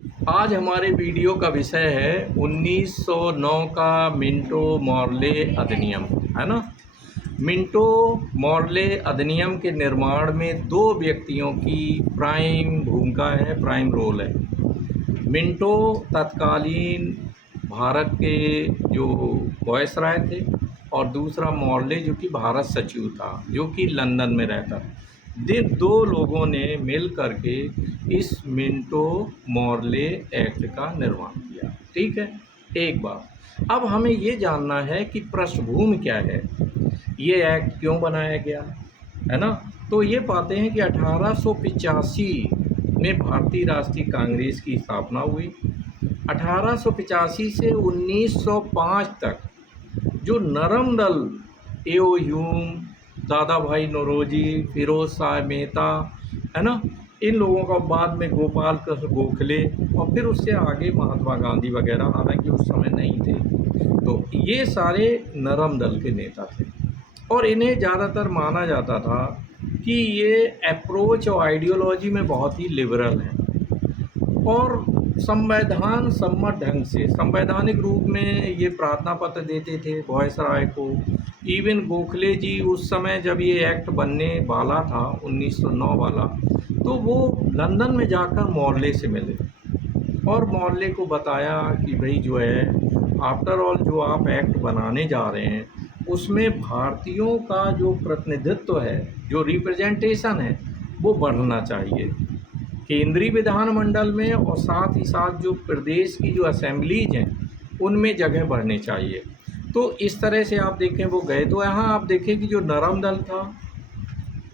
आज हमारे वीडियो का विषय है 1909 का मिंटो मॉर्ले अधिनियम, है ना। मिंटो मॉर्ले अधिनियम के निर्माण में दो व्यक्तियों की प्राइम भूमिका है, प्राइम रोल है। मिंटो तत्कालीन भारत के जो वायसराय थे और दूसरा मॉर्ले जो कि भारत सचिव था, जो कि लंदन में रहता था। दो लोगों ने मिल करके इस मिंटो मॉर्ले एक्ट का निर्माण किया। ठीक है, एक बात। अब हमें ये जानना है कि पृष्ठभूमि क्या है, ये एक्ट क्यों बनाया गया, है ना। तो ये पाते हैं कि 1885 में भारतीय राष्ट्रीय कांग्रेस की स्थापना हुई। 1885 से 1905 तक जो नरम दल एओ ह्यूम, दादा भाई नौरोजी, फिरोज शाह मेहता, है ना, इन लोगों का, बाद में गोपाल कृष्ण गोखले और फिर उससे आगे महात्मा गांधी वगैरह, हालांकि उस समय नहीं थे, तो ये सारे नरम दल के नेता थे। और इन्हें ज़्यादातर माना जाता था कि ये अप्रोच और आइडियोलॉजी में बहुत ही लिबरल हैं और संवैधान सम्मत ढंग से संवैधानिक रूप में ये प्रार्थना पत्र देते थे वायसराय को। इवन गोखले जी उस समय जब ये एक्ट बनने वाला था 1909 वाला, तो वो लंदन में जाकर मॉर्ले से मिले और मॉर्ले को बताया कि भाई जो है, आफ्टर ऑल जो आप एक्ट बनाने जा रहे हैं उसमें भारतीयों का जो प्रतिनिधित्व है, जो रिप्रेजेंटेशन है, वो बढ़ना चाहिए केंद्रीय विधानमंडल में, और साथ ही साथ जो प्रदेश की जो असेंबलीज हैं उनमें जगह बढ़नी चाहिए। तो इस तरह से आप देखें वो गए। तो यहाँ आप देखें कि जो नरम दल था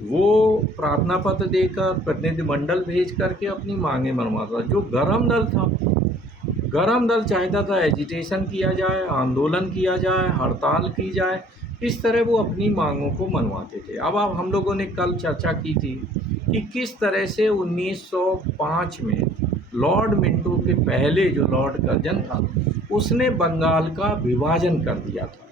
वो प्रार्थना पत्र देकर, प्रतिनिधिमंडल भेज करके अपनी मांगें मनवाता। जो गरम दल था, गरम दल चाहता था एजिटेशन किया जाए, आंदोलन किया जाए, हड़ताल की जाए, इस तरह वो अपनी मांगों को मनवाते थे। अब हम लोगों ने कल चर्चा की थी कि किस तरह से 1905 में लॉर्ड मिंटो के पहले जो लॉर्ड कर्जन था उसने बंगाल का विभाजन कर दिया था।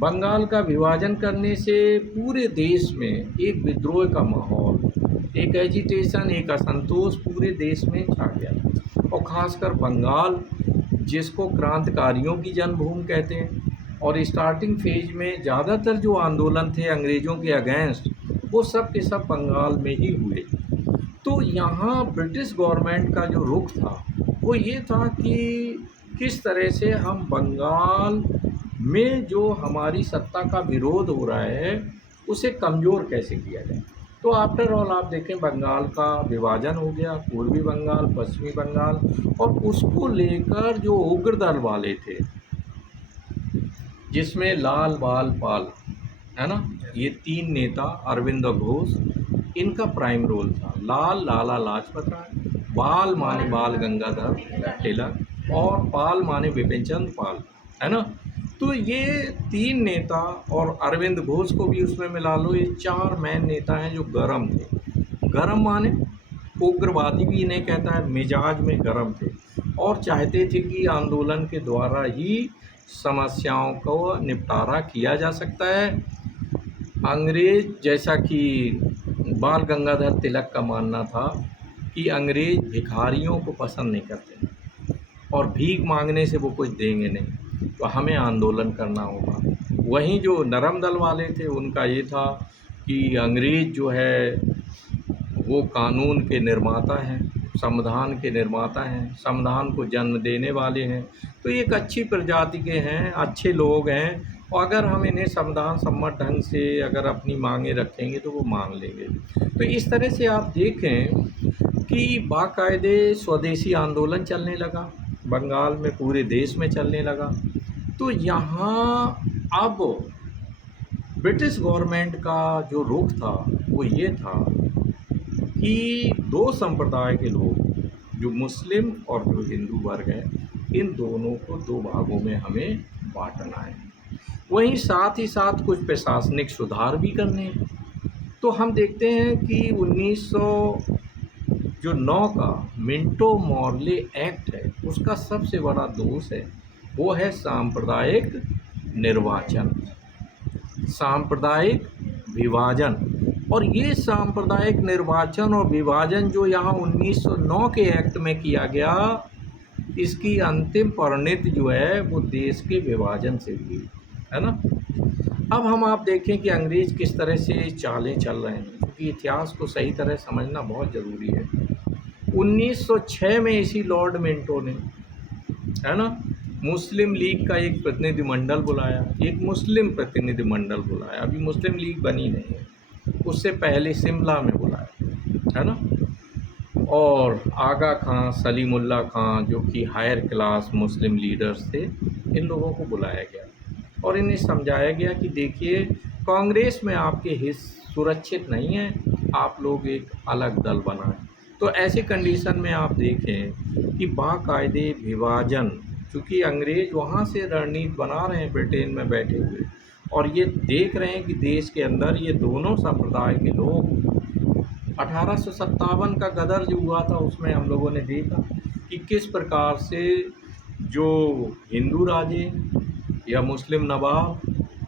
बंगाल का विभाजन करने से पूरे देश में एक विद्रोह का माहौल, एक एजिटेशन, एक असंतोष पूरे देश में छा गया था। और ख़ासकर बंगाल, जिसको क्रांतिकारियों की जन्मभूमि कहते हैं, और स्टार्टिंग फेज में ज़्यादातर जो आंदोलन थे अंग्रेज़ों के अगेंस्ट, वो सब के सब बंगाल में ही हुए। तो यहाँ ब्रिटिश गवर्नमेंट का जो रुख था वो ये था कि किस तरह से हम बंगाल में जो हमारी सत्ता का विरोध हो रहा है उसे कमज़ोर कैसे किया जाए। तो आफ्टर ऑल आप देखें, बंगाल का विभाजन हो गया, पूर्वी बंगाल, पश्चिमी बंगाल, और उसको लेकर जो उग्र दल वाले थे, जिसमें लाल बाल पाल, है ना, ये तीन नेता, अरविंद घोष, इनका प्राइम रोल था। लाल लाला लाजपत राय, बाल माने बाल गंगाधर तिलक, और पाल माने बिपिन चंद्र पाल, है ना। तो ये तीन नेता, और अरविंद घोष को भी उसमें मिला लो, ये चार मैन नेता हैं जो गरम थे। गरम माने उग्रवादी भी इन्हें कहता है, मिजाज में गरम थे और चाहते थे कि आंदोलन के द्वारा ही समस्याओं को निपटारा किया जा सकता है। अंग्रेज, जैसा कि बाल गंगाधर तिलक का मानना था कि अंग्रेज भिखारियों को पसंद नहीं करते और भीख मांगने से वो कुछ देंगे नहीं, तो हमें आंदोलन करना होगा। वहीं जो नरम दल वाले थे उनका ये था कि अंग्रेज जो है वो कानून के निर्माता हैं, संविधान के निर्माता हैं, संविधान को जन्म देने वाले हैं, तो एक अच्छी प्रजाति के हैं, अच्छे लोग हैं, और अगर हम इन्हें संविधान सम्मत ढंग से अगर अपनी मांगें रखेंगे तो वो मान लेंगे। तो इस तरह से आप देखें कि बाकायदे स्वदेशी आंदोलन चलने लगा, बंगाल में, पूरे देश में चलने लगा। तो यहाँ अब ब्रिटिश गवर्नमेंट का जो रुख था वो ये था कि दो संप्रदाय के लोग, जो मुस्लिम और जो हिंदू वर्ग है, इन दोनों को दो भागों में हमें बांटना है। वहीं साथ ही साथ कुछ प्रशासनिक सुधार भी करने हैं। तो हम देखते हैं कि 1909 का मिंटो मॉर्ले एक्ट है, उसका सबसे बड़ा दोष है वो है सांप्रदायिक निर्वाचन, सांप्रदायिक विभाजन। और ये सांप्रदायिक निर्वाचन और विभाजन जो यहाँ 1909 के एक्ट में किया गया, इसकी अंतिम परिणति जो है वो देश के विभाजन से हुई, है ना। अब हम आप देखें कि अंग्रेज़ किस तरह से चालें चल रहे हैं, क्योंकि इतिहास को सही तरह समझना बहुत ज़रूरी है। 1906 में इसी लॉर्ड मिंटो ने, है ना, मुस्लिम लीग का एक प्रतिनिधिमंडल बुलाया, एक मुस्लिम प्रतिनिधिमंडल बुलाया। अभी मुस्लिम लीग बनी नहीं है, उससे पहले शिमला में बुलाया, है ना। और आगा खां, सलीमुल्लाह खां, जो कि हायर क्लास मुस्लिम लीडर्स थे, इन लोगों को बुलाया गया और इन्हें समझाया गया कि देखिए, कांग्रेस में आपके हिस्से सुरक्षित नहीं हैं, आप लोग एक अलग दल बनाएं। तो ऐसी कंडीशन में आप देखें कि बाकायदे विभाजन, चूँकि अंग्रेज़ वहाँ से रणनीति बना रहे हैं ब्रिटेन में बैठे हुए, और ये देख रहे हैं कि देश के अंदर ये दोनों संप्रदाय के लोग, 1857 का गदर जो हुआ था उसमें हम लोगों ने देखा कि किस प्रकार से जो हिंदू राजे या मुस्लिम नवाब,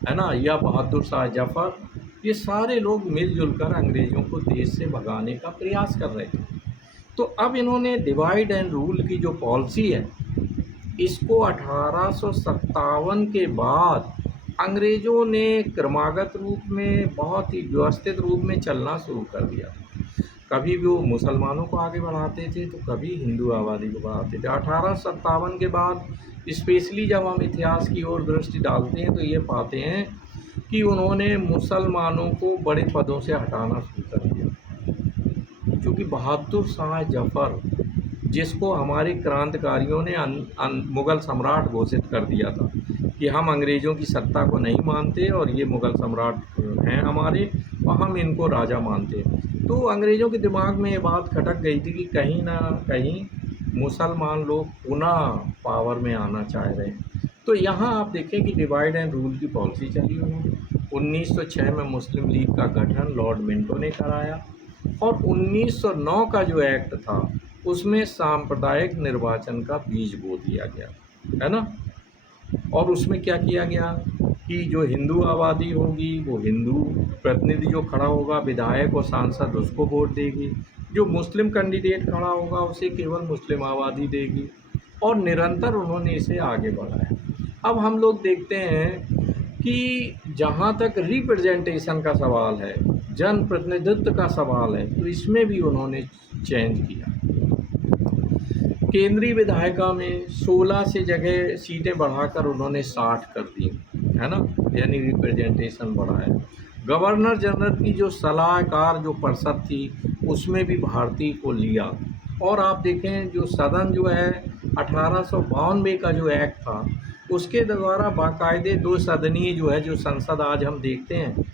है ना, या बहादुर शाह जफ़र, ये सारे लोग मिलजुल कर अंग्रेज़ों को देश से भगाने का प्रयास कर रहे थे। तो अब इन्होंने डिवाइड एंड रूल की जो पॉलिसी है, इसको 1857 के बाद अंग्रेज़ों ने क्रमागत रूप में बहुत ही व्यवस्थित रूप में चलना शुरू कर दिया। कभी भी वो मुसलमानों को आगे बढ़ाते थे तो कभी हिंदू आबादी को बढ़ाते थे। 1857 के बाद स्पेशली जब हम इतिहास की ओर दृष्टि डालते हैं तो ये पाते हैं कि उन्होंने मुसलमानों को बड़े पदों से हटाना शुरू कर दिया, क्योंकि बहादुर शाह जफ़र, जिसको हमारे क्रांतिकारियों ने मुग़ल सम्राट घोषित कर दिया था कि हम अंग्रेज़ों की सत्ता को नहीं मानते और ये मुग़ल सम्राट हैं हमारे और हम इनको राजा मानते हैं। तो अंग्रेज़ों के दिमाग में ये बात खटक गई थी कि कहीं ना कहीं मुसलमान लोग पुनः पावर में आना चाह रहे हैं। तो यहाँ आप देखें कि डिवाइड एंड रूल की पॉलिसी चली उन्होंने। 1906 में मुस्लिम लीग का गठन लॉर्ड मिंटो ने कराया और 1909 का जो एक्ट था उसमें सांप्रदायिक निर्वाचन का बीज बो दिया गया, है ना। और उसमें क्या किया गया कि जो हिंदू आबादी होगी वो हिंदू प्रतिनिधि जो खड़ा होगा, विधायक और सांसद, उसको वोट देगी। जो मुस्लिम कैंडिडेट खड़ा होगा उसे केवल मुस्लिम आबादी देगी, और निरंतर उन्होंने इसे आगे बढ़ाया। अब हम लोग देखते हैं कि जहाँ तक रिप्रेजेंटेशन का सवाल है, जन प्रतिनिधित्व का सवाल है, तो इसमें भी उन्होंने चेंज किया। केंद्रीय विधायिका में 16 से जगह सीटें बढ़ाकर उन्होंने 60 कर दी, है ना, यानी रिप्रेजेंटेशन बढ़ाया। गवर्नर जनरल की जो सलाहकार जो परिषद थी उसमें भी भारतीय को लिया। और आप देखें जो सदन जो है 1892 का जो एक्ट था उसके द्वारा बाकायदे दो सदनीय जो है, जो संसद आज हम देखते हैं,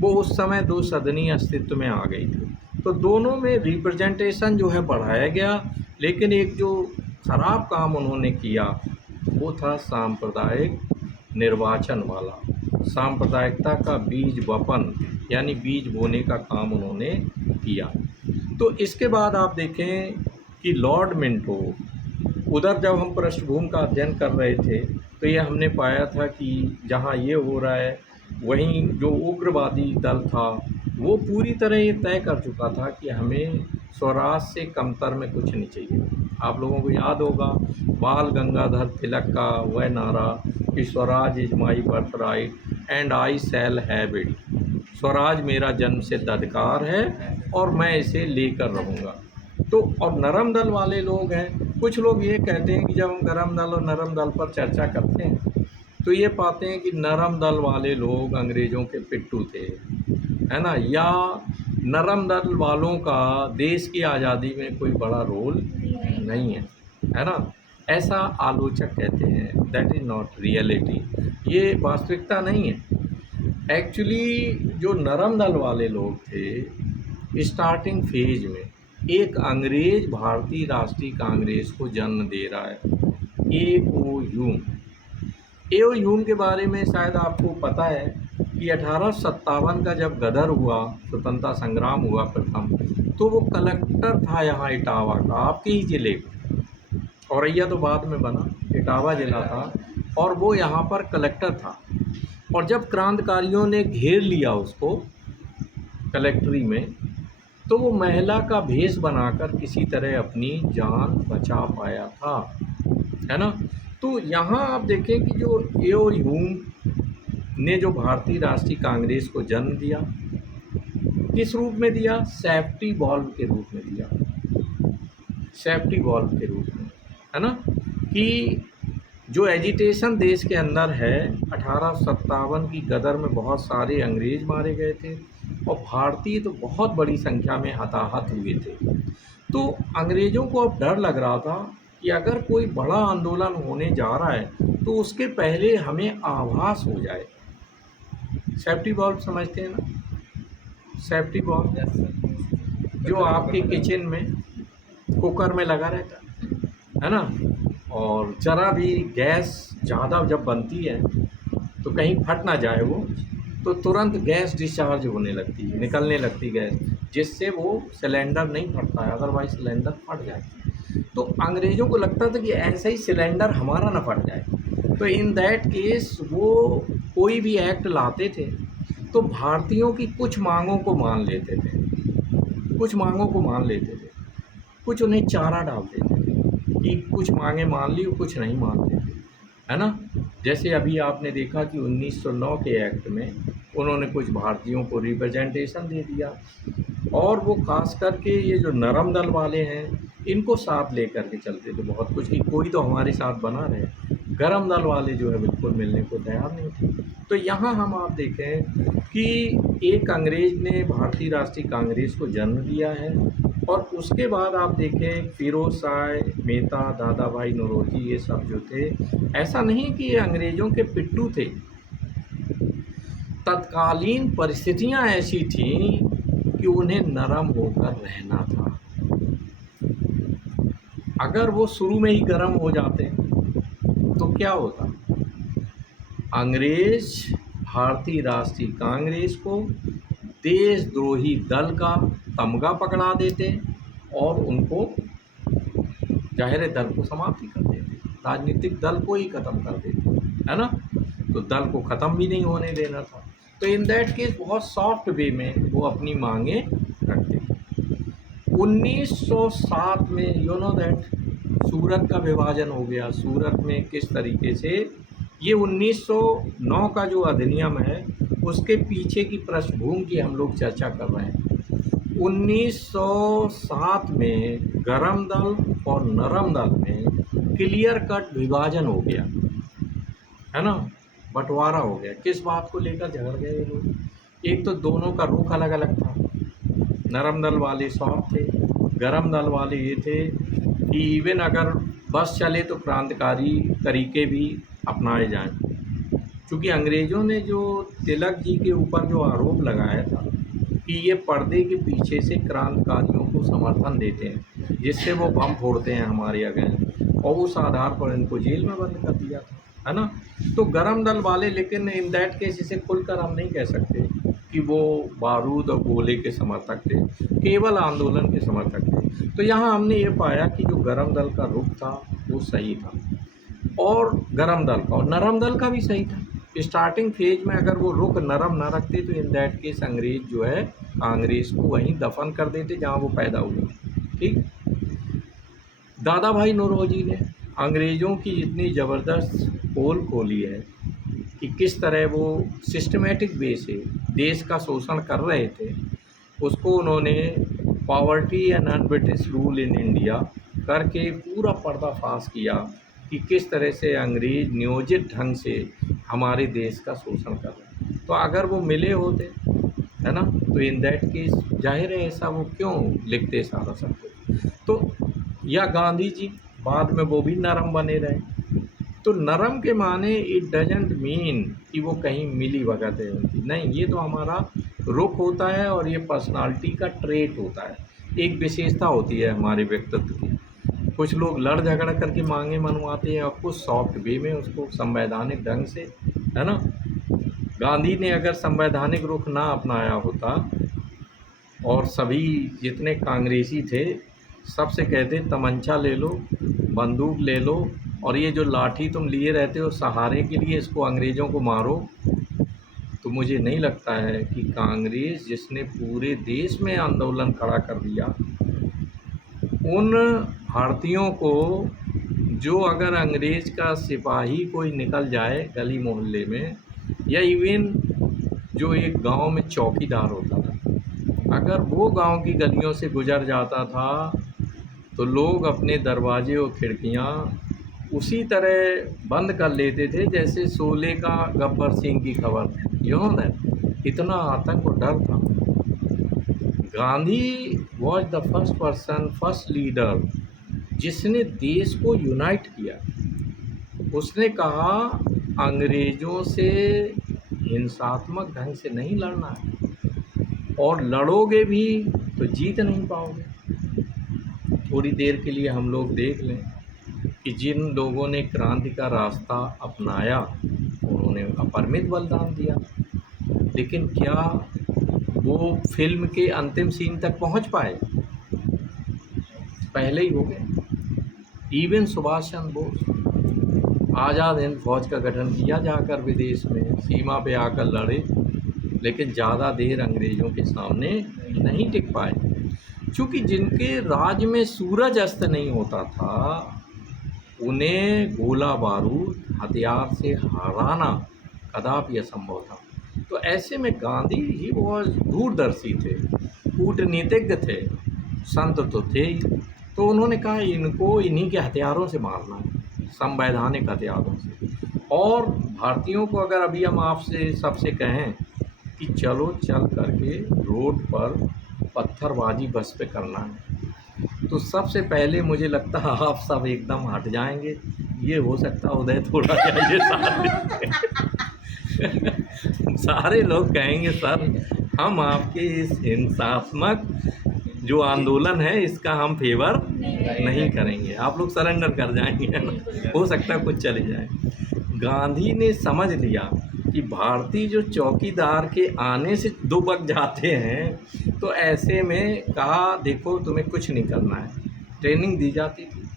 वो उस समय दो सदनीय अस्तित्व में आ गई थी। तो दोनों में रिप्रेजेंटेशन जो है बढ़ाया गया, लेकिन एक जो खराब काम उन्होंने किया वो था सांप्रदायिक निर्वाचन वाला, सांप्रदायिकता का बीज वपन यानी बीज बोने का काम उन्होंने किया। तो इसके बाद आप देखें कि लॉर्ड मिंटो, उधर जब हम पृष्ठभूमि का अध्ययन कर रहे थे तो ये हमने पाया था कि जहाँ ये हो रहा है वहीं जो उग्रवादी दल था वो पूरी तरह ये तय कर चुका था कि हमें स्वराज से कमतर में कुछ नहीं चाहिए। आप लोगों को याद होगा बाल गंगाधर तिलक का वह नारा कि Swaraj is my birth right and I shall have it. Swaraj मेरा जन्मसिद्ध अधिकार है और मैं इसे लेकर रहूँगा। तो और नरम दल वाले लोग हैं, कुछ लोग ये कहते हैं कि जब हम गरम दल और नरम दल पर चर्चा करते हैं तो ये पाते हैं कि नरम दल वाले लोग अंग्रेज़ों के पिट्ठू थे, है ना, या नरम दल वालों का देश की आज़ादी में कोई बड़ा रोल नहीं है ना, ऐसा आलोचक कहते हैं। दैट इज़ नॉट रियलिटी, ये वास्तविकता नहीं है। एक्चुअली जो नरम दल वाले लोग थे स्टार्टिंग फेज में एक अंग्रेज भारतीय राष्ट्रीय कांग्रेस को जन्म दे रहा है, एओ ह्यूम के बारे में शायद आपको पता है कि 1857 का जब गदर हुआ, स्वतंत्रता संग्राम हुआ प्रथम, तो वो कलेक्टर था यहाँ इटावा का, आपके ही ज़िले का। औरैया तो बाद में बना, इटावा ज़िला था और वो यहाँ पर कलेक्टर था। और जब क्रांतिकारियों ने घेर लिया उसको कलेक्ट्री में, तो वो महिला का भेष बनाकर किसी तरह अपनी जान बचा पाया था, है ना। तो यहाँ आप देखें कि जो एओ ह्यूम ने जो भारतीय राष्ट्रीय कांग्रेस को जन्म दिया, किस रूप में दिया? सेफ्टी वॉल्व के रूप में दिया, सेफ्टी वॉल्व के रूप में, है ना। कि जो एजिटेशन देश के अंदर है, 1857 की गदर में बहुत सारे अंग्रेज मारे गए थे और भारतीय तो बहुत बड़ी संख्या में हताहत हुए थे। तो अंग्रेज़ों को अब डर लग रहा था कि अगर कोई बड़ा आंदोलन होने जा रहा है तो उसके पहले हमें आभास हो जाए। सेफ्टी वॉल्व समझते हैं ना? सेफ्टी वॉल्व जो आपके किचन में कुकर में लगा रहता है ना, और ज़रा भी गैस ज़्यादा जब बनती है तो कहीं फट ना जाए वो, तो तुरंत गैस डिस्चार्ज होने लगती है, निकलने लगती गैस, जिससे वो सिलेंडर नहीं फटता है, अदरवाइज सिलेंडर फट जाए। तो अंग्रेज़ों को लगता था कि ऐसे ही सिलेंडर हमारा ना फट जाए, तो इन दैट केस वो कोई भी एक्ट लाते थे तो भारतीयों की कुछ मांगों को मान लेते थे, कुछ मांगों को मान लेते थे, कुछ उन्हें चारा डालते थे कि कुछ मांगे मान ली और कुछ नहीं मानते थे, है ना। जैसे अभी आपने देखा कि 1909 के एक्ट में उन्होंने कुछ भारतीयों को रिप्रेजेंटेशन दे दिया, और वो खास करके ये जो नरम दल वाले हैं इनको साथ लेकर के चलते थे बहुत कुछ, कि कोई तो हमारे साथ बना रहे। गरम दल वाले जो है बिल्कुल मिलने को तैयार नहीं थे। तो यहाँ हम आप देखें कि एक अंग्रेज़ ने भारतीय राष्ट्रीय कांग्रेस को जन्म दिया है, और उसके बाद आप देखें फिरोज शाह, मेहता, दादा भाई नौरोजी, ये सब जो थे, ऐसा नहीं कि ये अंग्रेज़ों के पिट्ठू थे। तत्कालीन परिस्थितियां ऐसी थीं कि उन्हें नरम होकर रहना था। अगर वो शुरू में ही गर्म हो जाते तो क्या होता? अंग्रेज भारतीय राष्ट्रीय कांग्रेस को देशद्रोही दल का तमगा पकड़ा देते और उनको जाहिर दल को समाप्ति कर देते, राजनीतिक दल को ही ख़त्म कर देते, है ना। तो दल को ख़त्म भी नहीं होने देना था। तो इन दैट केस बहुत सॉफ्ट वे में वो अपनी मांगे रखते। 1907 में यू नो दैट सूरत का विभाजन हो गया। सूरत में किस तरीके से ये 1909 का जो अधिनियम है उसके पीछे की पृष्ठभूमि की हम लोग चर्चा कर रहे हैं। 1907 में गरम दल और नरम दल में क्लियर कट विभाजन हो गया, है ना, बंटवारा हो गया। किस बात को लेकर झगड़ गए ये लोग? एक तो दोनों का रुख अलग अलग था। नरम दल वाले सॉफ्ट थे, गरम दल वाले ये थे कि इवन अगर बस चले तो क्रांतिकारी तरीके भी अपनाए जाएं। क्योंकि अंग्रेज़ों ने जो तिलक जी के ऊपर जो आरोप लगाया था कि ये पर्दे के पीछे से क्रांतिकारियों को समर्थन देते हैं, जिससे वो बम फोड़ते हैं हमारे अगेंस्ट, और उस आधार पर इनको जेल में बंद कर दिया था, है ना। तो गरम दल वाले, लेकिन इन दैट केस इसे खुलकर हम नहीं कह सकते कि वो बारूद और गोले के समर्थक थे, केवल आंदोलन के समर्थक थे। तो यहाँ हमने ये पाया कि जो गरम दल का रुख था वो सही था, और गरम दल का और नरम दल का भी सही था। स्टार्टिंग फेज में अगर वो रुख नरम ना रखते तो इन दैट केस अंग्रेज जो है कांग्रेस को वहीं दफन कर देते जहाँ वो पैदा हुई। ठीक। दादा भाई नौरोजी ने अंग्रेज़ों की इतनी ज़बरदस्त पोल खोली है कि किस तरह वो सिस्टमेटिक वे से देश का शोषण कर रहे थे, उसको उन्होंने poverty and non British rule in India करके पूरा पर्दाफाश किया कि किस तरह से अंग्रेज़ नियोजित ढंग से हमारे देश का शोषण कर रहे हैं। तो अगर वो मिले होते, है ना, तो इन दैट केस जाहिर है ऐसा वो क्यों लिखते सारा सब कुछ। तो या गांधी जी बाद में वो भी नरम बने रहे। तो नरम के माने इट डजेंट मीन कि वो कहीं मिली भगत है उनकी, नहीं, ये तो हमारा रुख होता है और ये पर्सनालिटी का ट्रेट होता है, एक विशेषता होती है हमारे व्यक्तित्व की। कुछ लोग लड़ झगड़ करके मांगे मनवाते हैं और कुछ सॉफ्ट वे में उसको संवैधानिक ढंग से, है ना। गांधी ने अगर संवैधानिक रुख ना अपनाया होता और सभी जितने कांग्रेसी थे सबसे कहते तमंचा ले लो, बंदूक ले लो, और ये जो लाठी तुम लिए रहते हो सहारे के लिए, इसको अंग्रेज़ों को मारो, तो मुझे नहीं लगता है कि कांग्रेस, जिसने पूरे देश में आंदोलन खड़ा कर दिया, उन भारतीयों को, जो अगर अंग्रेज़ का सिपाही कोई निकल जाए गली मोहल्ले में, या इवन जो एक गांव में चौकीदार होता था, अगर वो गांव की गलियों से गुजर जाता था तो लोग अपने दरवाजे और खिड़कियां उसी तरह बंद कर लेते थे जैसे शोले का गब्बर सिंह की खबर। यू नो दैट, इतना आतंक और डर था। Gandhi was the first person, first leader जिसने देश को यूनाइट किया। उसने कहा अंग्रेज़ों से हिंसात्मक ढंग से नहीं लड़ना है, और लड़ोगे भी तो जीत नहीं पाओगे। थोड़ी देर के लिए हम लोग देख लें कि जिन लोगों ने क्रांति का रास्ता अपनाया उन्होंने अपरिमित बलिदान दिया, लेकिन क्या वो फिल्म के अंतिम सीन तक पहुंच पाए? पहले ही हो गए। इवन सुभाष चंद्र बोस आज़ाद हिंद फौज का गठन किया जाकर विदेश में, सीमा पे आकर लड़े, लेकिन ज़्यादा देर अंग्रेज़ों के सामने नहीं टिक पाए, क्योंकि जिनके राज में सूरज अस्त नहीं होता था उन्हें गोला बारूद हथियार से हराना कदापि असंभव था। तो ऐसे में गांधी ही बहुत दूरदर्शी थे, कूटनीतिज्ञ थे, संत तो थे ही। तो उन्होंने कहा इनको इन्हीं के हथियारों से मारना है, संवैधानिक हथियारों से। और भारतीयों को अगर अभी हम आपसे सबसे कहें कि चलो चल करके रोड पर पत्थरबाजी बस पे करना है, तो सबसे पहले मुझे लगता है आप सब एकदम हट जाएंगे। ये हो सकता है उदय थोड़ा या ये सारे लोग कहेंगे सर हम आपके इस हिंसात्मक जो आंदोलन है इसका हम फेवर नहीं करेंगे, आप लोग सरेंडर कर जाएंगे, है ना। हो सकता है कुछ चले जाए। गांधी ने समझ लिया कि भारतीय जो चौकीदार के आने से दुबक जाते हैं, तो ऐसे में कहा देखो तुम्हें कुछ नहीं करना है। ट्रेनिंग दी जाती थी,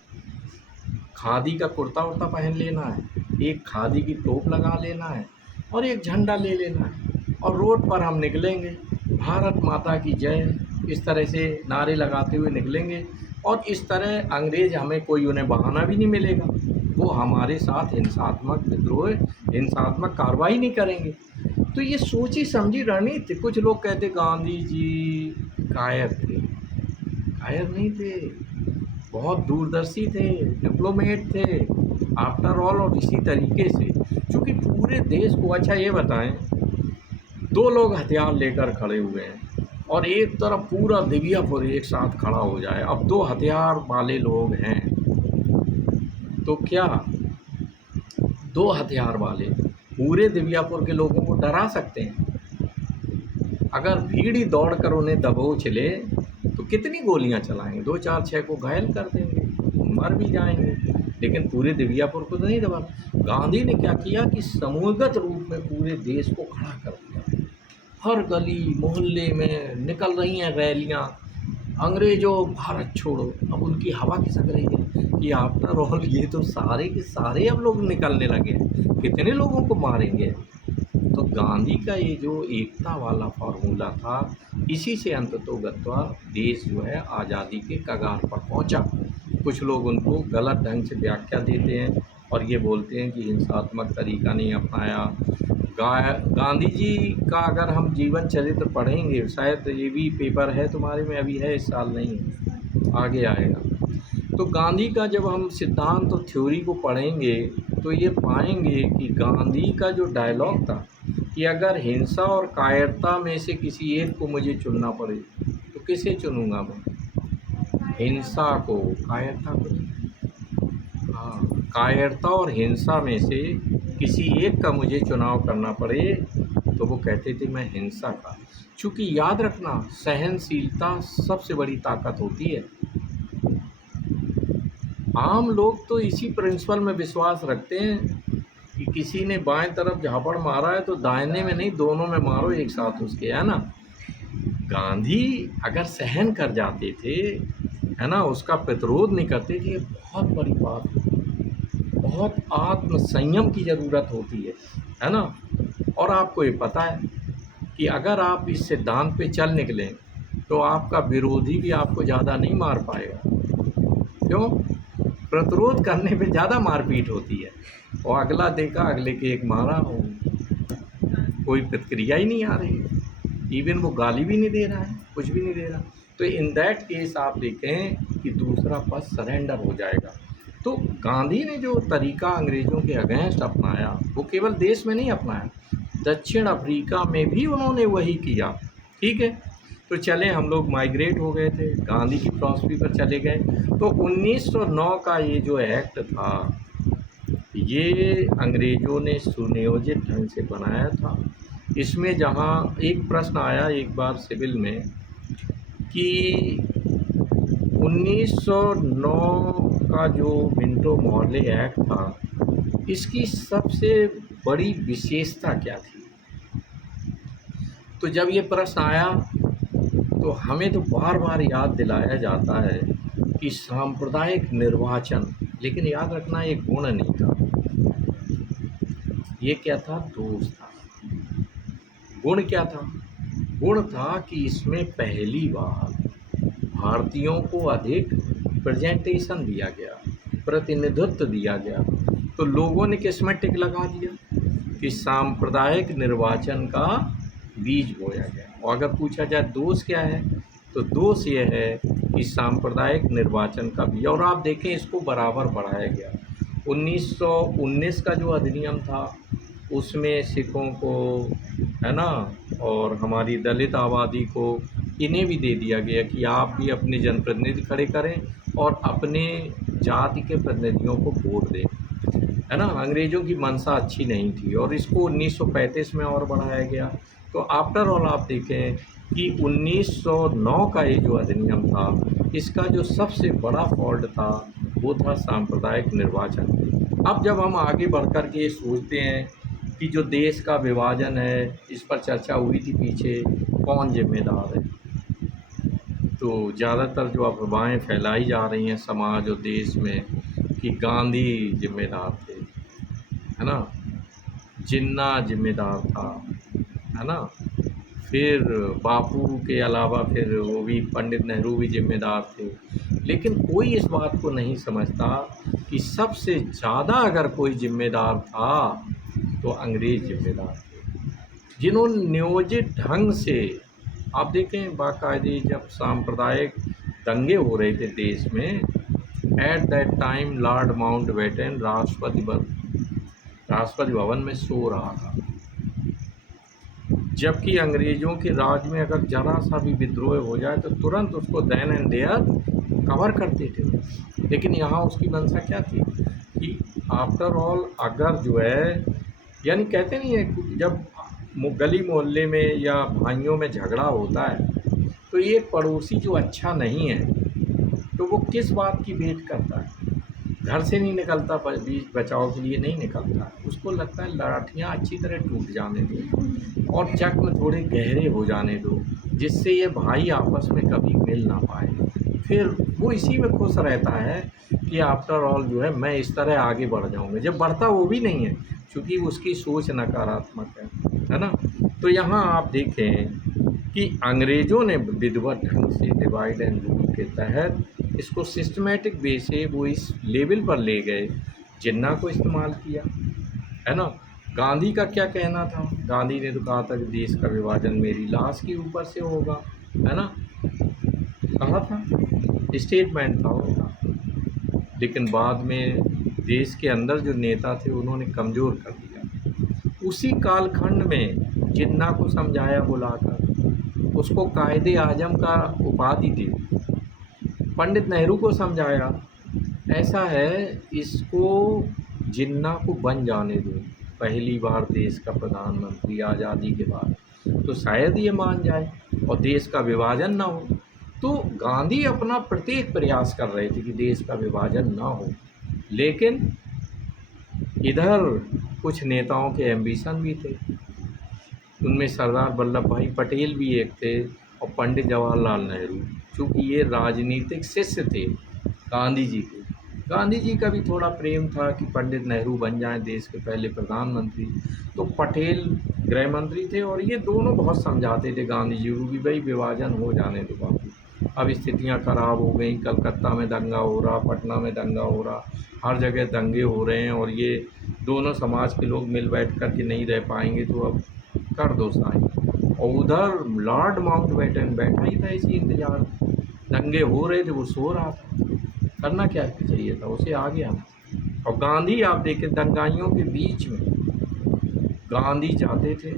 खादी का कुर्ता उर्ता पहन लेना है, एक खादी की टोप लगा लेना है और एक झंडा ले लेना है, और रोड पर हम निकलेंगे भारत माता की जय इस तरह से नारे लगाते हुए निकलेंगे, और इस तरह अंग्रेज़ हमें कोई उन्हें बहाना भी नहीं मिलेगा, वो हमारे साथ हिंसात्मक विद्रोह, हिंसात्मक कार्रवाई नहीं करेंगे। तो ये सोची समझी रणनीति। कुछ लोग कहते गांधी जी कायर थे, कायर नहीं थे, बहुत दूरदर्शी थे, डिप्लोमेट थे आफ्टर ऑल। और इसी तरीके से चूँकि पूरे देश को, अच्छा ये बताएं, दो लोग हथियार लेकर खड़े हुए हैं और एक तरफ पूरा दिव्यापुर एक साथ खड़ा हो जाए, अब दो हथियार वाले लोग हैं, तो क्या दो हथियार वाले पूरे दिव्यापुर के लोगों को डरा सकते हैं? अगर भीड़ ही दौड़ कर उन्हें दबोच ले तो कितनी गोलियां चलाएंगे? 2 4 6 को घायल कर देंगे, मर भी जाएंगे, लेकिन पूरे दिव्यापुर को तो नहीं दबा। गांधी ने क्या किया कि समूहगत रूप में पूरे देश को खड़ा कर दिया। हर गली मोहल्ले में निकल रही हैं रैलियां, अंग्रेजों भारत छोड़ो। अब उनकी हवा खिसक रही है कि आफ्टर ऑल ये तो सारे के सारे अब लोग निकलने लगे हैं, कितने लोगों को मारेंगे। तो गांधी का ये जो एकता वाला फार्मूला था, इसी से अंततोगत्वा देश जो है आज़ादी के कगार पर पहुंचा। कुछ लोग उनको गलत ढंग से व्याख्या देते हैं और ये बोलते हैं कि हिंसात्मक तरीका नहीं अपनाया। गांधी जी का अगर हम जीवन चरित्र पढ़ेंगे, शायद ये भी पेपर है तुम्हारे में, अभी है, इस साल नहीं है, आगे आएगा। तो गांधी का जब हम सिद्धांत और थ्योरी को पढ़ेंगे तो ये पाएंगे कि गांधी का जो डायलॉग था कि अगर हिंसा और कायरता में से किसी एक को मुझे चुनना पड़े तो किसे चुनूंगा मैं? हिंसा को, कायरता को? हाँ, कायरता और हिंसा में से किसी एक का मुझे चुनाव करना पड़े तो वो कहते थे मैं हिंसा का। चूँकि याद रखना, सहनशीलता सबसे बड़ी ताकत होती है। आम लोग तो इसी प्रिंसिपल में विश्वास रखते हैं कि किसी ने बाएं तरफ झापड़ मारा है तो दाहिने में नहीं, दोनों में मारो एक साथ उसके, है ना। गांधी अगर सहन कर जाते थे, है ना, उसका प्रतिरोध नहीं करते थे, ये बहुत बड़ी बात है। बहुत आत्म संयम की ज़रूरत होती है ना। और आपको ये पता है कि अगर आप इस सिद्धांत पे चल निकलें तो आपका विरोधी भी आपको ज़्यादा नहीं मार पाएगा। क्यों? प्रतिरोध करने पे ज़्यादा मारपीट होती है, और अगला देखा अगले के एक मारा, कोई प्रतिक्रिया ही नहीं आ रही है, इवन वो गाली भी नहीं दे रहा है, कुछ भी नहीं दे रहा। तो इन दैट केस आप देखें कि दूसरा पक्ष सरेंडर हो जाएगा। तो गांधी ने जो तरीका अंग्रेज़ों के अगेंस्ट अपनाया, वो केवल देश में नहीं अपनाया, दक्षिण अफ्रीका में भी उन्होंने वही किया। ठीक है, तो चले हम लोग माइग्रेट हो गए थे, गांधी की फिलॉसफी पर चले गए। तो 1909 का ये जो एक्ट था, ये अंग्रेज़ों ने सुनियोजित ढंग से बनाया था। इसमें जहाँ एक प्रश्न आया एक बार सिविल में कि 1909 का जो मिंटो मॉर्ले एक्ट था, इसकी सबसे बड़ी विशेषता क्या थी? तो जब ये प्रश्न आया तो हमें तो बार बार याद दिलाया जाता है कि सांप्रदायिक निर्वाचन, लेकिन याद रखना ये गुण नहीं था, ये क्या था? दोष था। गुण क्या था? गुण था कि इसमें पहली बार भारतीयों को अधिक प्रेजेंटेशन दिया गया, प्रतिनिधित्व दिया गया। तो लोगों ने किस में टिक लगा दिया कि सांप्रदायिक निर्वाचन का बीज बोया गया। और अगर पूछा जाए दोष क्या है, तो दोष ये है कि सांप्रदायिक निर्वाचन का बीज, और आप देखें इसको बराबर बढ़ाया गया। 1919 का जो अधिनियम था उसमें सिखों को, है ना, और हमारी दलित आबादी को, इन्हें भी दे दिया गया कि आप भी अपने जनप्रतिनिधि खड़े करें और अपने जाति के प्रतिनिधियों को वोट दें, है ना। अंग्रेज़ों की मंशा अच्छी नहीं थी और इसको 1935 में और बढ़ाया गया। तो आफ्टर ऑल आप देखें कि 1909 का ये जो अधिनियम था, इसका जो सबसे बड़ा फॉल्ट था वो था सांप्रदायिक निर्वाचन। अब जब हम आगे बढ़ कर के ये सोचते हैं कि जो देश का विभाजन है, इस पर चर्चा हुई थी पीछे, कौन जिम्मेदार है, तो ज़्यादातर जो अफवाहें फैलाई जा रही हैं समाज और देश में कि गांधी जिम्मेदार थे, है ना, जिन्ना जिम्मेदार था, है ना, फिर बापू के अलावा फिर वो भी पंडित नेहरू भी जिम्मेदार थे। लेकिन कोई इस बात को नहीं समझता कि सबसे ज़्यादा अगर कोई जिम्मेदार था तो अंग्रेज़ जिम्मेदार थे, जिन्होंने नियोजित ढंग से, आप देखें बाकायदे जब सांप्रदायिक दंगे हो रहे थे देश में, at that time Lord Mountbatten Rashtrapati Bhavan में सो रहा था, जबकि अंग्रेज़ों के राज में अगर जरा सा भी विद्रोह हो जाए तो तुरंत उसको देन एंड देयर कवर करते थे। लेकिन यहाँ उसकी मंशा क्या थी कि आफ्टर ऑल अगर जो है, यानी कहते नहीं है जब गली मोहल्ले में या भाइयों में झगड़ा होता है तो ये पड़ोसी जो अच्छा नहीं है तो वो किस बात की वेट करता है, घर से नहीं निकलता, बीच बचाव के लिए नहीं निकलता, उसको लगता है लाठियाँ अच्छी तरह टूट जाने दो और जख्म थोड़े गहरे हो जाने दो, जिससे ये भाई आपस में कभी मिल ना पाए। फिर वो इसी में खुश रहता है कि आफ्टर ऑल जो है मैं इस तरह आगे बढ़ जाऊँगा, जब बढ़ता वो भी नहीं है क्योंकि उसकी सोच नकारात्मक है ना। तो यहाँ आप देखें कि अंग्रेज़ों ने विधिवत ढंग से डिवाइड एंड रूल के तहत इसको सिस्टमेटिक वे से वो इस लेवल पर ले गए, जिन्ना को इस्तेमाल किया, है ना। गांधी का क्या कहना था? गांधी ने तो कहा था कि देश का विभाजन मेरी लाश के ऊपर से होगा, है ना, कहा था, स्टेटमेंट था उनका। लेकिन बाद में देश के अंदर जो नेता थे उन्होंने कमज़ोर कर दिया। उसी कालखंड में जिन्ना को समझाया बुलाकर, उसको कायदे आजम का उपाधि दी, पंडित नेहरू को समझाया, ऐसा है इसको जिन्ना को बन जाने दो पहली बार देश का प्रधानमंत्री आज़ादी के बाद, तो शायद ये मान जाए और देश का विभाजन ना हो। तो गांधी अपना प्रत्येक प्रयास कर रहे थे कि देश का विभाजन ना हो, लेकिन इधर कुछ नेताओं के एम्बिशन भी थे, उनमें सरदार वल्लभ भाई पटेल भी एक थे और पंडित जवाहरलाल नेहरू, चूँकि ये राजनीतिक शिष्य थे गांधी जी के, गांधी जी का भी थोड़ा प्रेम था कि पंडित नेहरू बन जाएं देश के पहले प्रधानमंत्री। तो पटेल गृह मंत्री थे और ये दोनों बहुत समझाते थे गांधी जी को कि भाई विभाजन हो जाने दो बाकी। अब स्थितियां खराब हो गई, कलकत्ता में दंगा हो रहा, पटना में दंगा हो रहा, हर जगह दंगे हो रहे हैं और ये दोनों समाज के लोग मिल बैठ कर के नहीं रह पाएंगे, तो अब कर दो साइन। और उधर लॉर्ड माउंटबेटन बैठा ही था इसी इंतजार में, दंगे हो रहे थे, वो सो रहा था, करना क्या चाहिए था, उसे आ गया। और गांधी आप देखें दंगाइयों के बीच में गांधी जाते थे,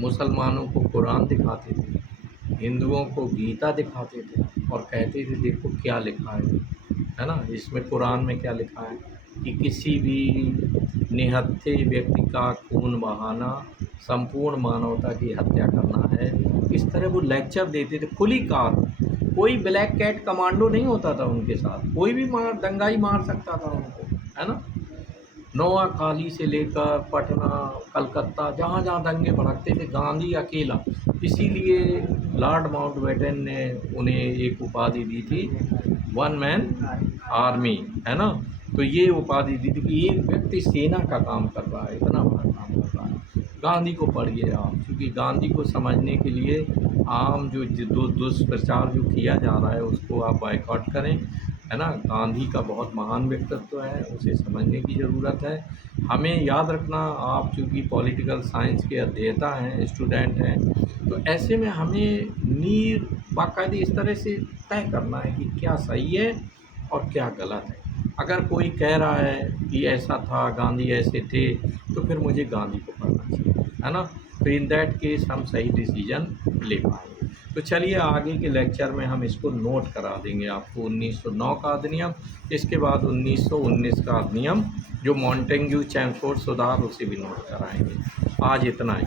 मुसलमानों को कुरान दिखाते थे, हिंदुओं को गीता दिखाते थे और कहते थे देखो क्या लिखा है ना, इसमें कुरान में क्या लिखा है कि किसी भी निहत्थे व्यक्ति का खून बहाना संपूर्ण मानवता की हत्या करना है। इस तरह वो लेक्चर देते थे खुली कार। कोई ब्लैक कैट कमांडो नहीं होता था उनके साथ, कोई भी मार दंगाई मार सकता था उनको, है ना। नोआखाली से लेकर पटना, कलकत्ता, जहाँ जहाँ दंगे भड़कते थे गांधी अकेला। इसीलिए लॉर्ड माउंटबेटन ने उन्हें एक उपाधि दी थी, वन मैन आर्मी, है ना। तो ये उपाधि दी थी कि एक व्यक्ति सेना का काम कर रहा है, इतना बड़ा काम कर रहा है। गांधी को पढ़िए आप, क्योंकि गांधी को समझने के लिए आम जो दुष्प्रचार जो किया जा रहा है उसको आप बायकॉट करें, है ना। गांधी का बहुत महान व्यक्तित्व है, उसे समझने की ज़रूरत है। हमें याद रखना, आप चूँकि पॉलिटिकल साइंस के अध्येता हैं, स्टूडेंट हैं, तो ऐसे में हमें नींव बाकायदे इस तरह से तय करना है कि क्या सही है और क्या गलत है। अगर कोई कह रहा है कि ऐसा था, गांधी ऐसे थे, तो फिर मुझे गांधी को पढ़ना चाहिए, है ना। तो इन दैट केस हम सही डिसीजन ले पाएंगे। तो चलिए आगे के लेक्चर में हम इसको नोट करा देंगे आपको 1909 का अधिनियम, इसके बाद 1919 का अधिनियम जो मॉन्टेग्यू चैमफोर्ड सुधार, उसे भी नोट कराएंगे। आज इतना ही।